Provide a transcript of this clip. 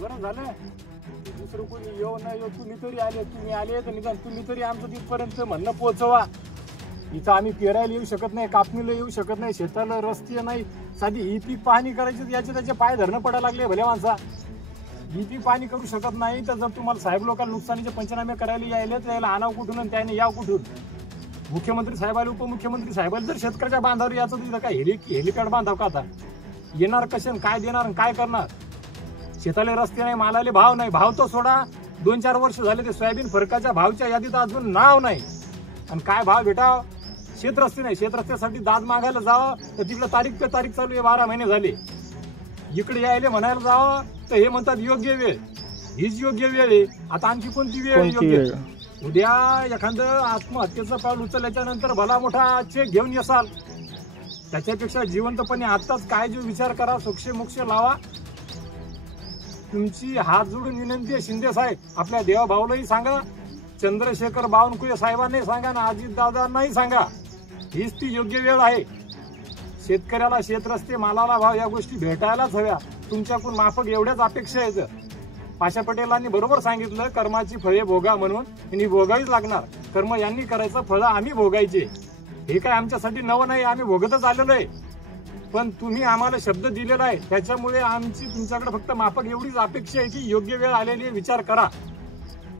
बरं झालं दुसरं कोणी येऊ न येऊ, तुम्ही तरी आले, तुम्ही आले तर निदान तुम्ही तरी आमचं तिथपर्यंत म्हणणं पोहोचवा. इथं आम्ही पेरायला येऊ शकत नाही, कापणीला येऊ शकत नाही, शेताला रस्ते नाही, साधी ही पीक पाहणी करायची याचे त्याचे पाय धरणं पडायला लागले भल्या माणसा. ही पीक पाहणी करू शकत नाही तर जर तुम्हाला साहेब लोकांना नुकसानीचे पंचनामे करायला यायले तर यायला आणावं कुठून आणि त्याने याव कुठून. मुख्यमंत्री साहेबाला उपमुख्यमंत्री साहेबाला जर शेतकऱ्याच्या बांधावर याचं तिथं काय हेलिपॅड बांधाव का आता? येणार कसे काय देणार आणि काय करणार? शेताले रस्ते नाही, मालाले भाव नाही. भाव तो सोडा, 2-4 वर्ष झाले ते सोयाबीन फरकाच्या भावच्या यादीत अजून नाव नाही. आणि काय भाव भेटाव? शेत रस्ते नाही, शेत रस्त्यासाठी दाद मागायला जावं तर तिकडे तारीख पे तारीख चालू आहे, 12 महिने झाले. इकडे यायले म्हणायला जावं तर हे म्हणतात योग्य वेळ. हीच योग्य वेळ आहे. आता आणखी कोणती वेळ योग्य? उद्या एखादं आत्महत्येचं पाऊल उचलल्याच्या नंतर भला मोठा चेक घेऊन येसाल. त्याच्यापेक्षा जिवंतपणे आत्ताच काय जो विचार करा, सोक्ष मोक्ष लावा. तुमची हात जोडून विनंती आहे शिंदे साहेब, आपल्या देवाभाऊलाही सांगा, चंद्रशेखर बावनकुळे साहेबांनाही सांगा ना अजित दादांनाही सांगा, हीच ती योग्य वेळ आहे. शेतकऱ्याला शेत रस्ते मालाला भाव या गोष्टी भेटायलाच हव्या. तुमच्याकडून माफक एवढ्याच अपेक्षा आहेत. पाशा पटेलांनी बरोबर सांगितलं, कर्माची फळे भोगा म्हणून, आणि भोगावीच लागणार. कर्म यांनी करायचं, फळं आम्ही भोगायचे. हे काय आमच्यासाठी नवं नाही, आम्ही भोगतच आलेलो आहे. पण तुम्ही आम्हाला शब्द दिलेला आहे, त्याच्यामुळे आमची तुमच्याकडे फक्त माफक एवढीच अपेक्षा आहे की योग्य वेळ आलेली विचार करा.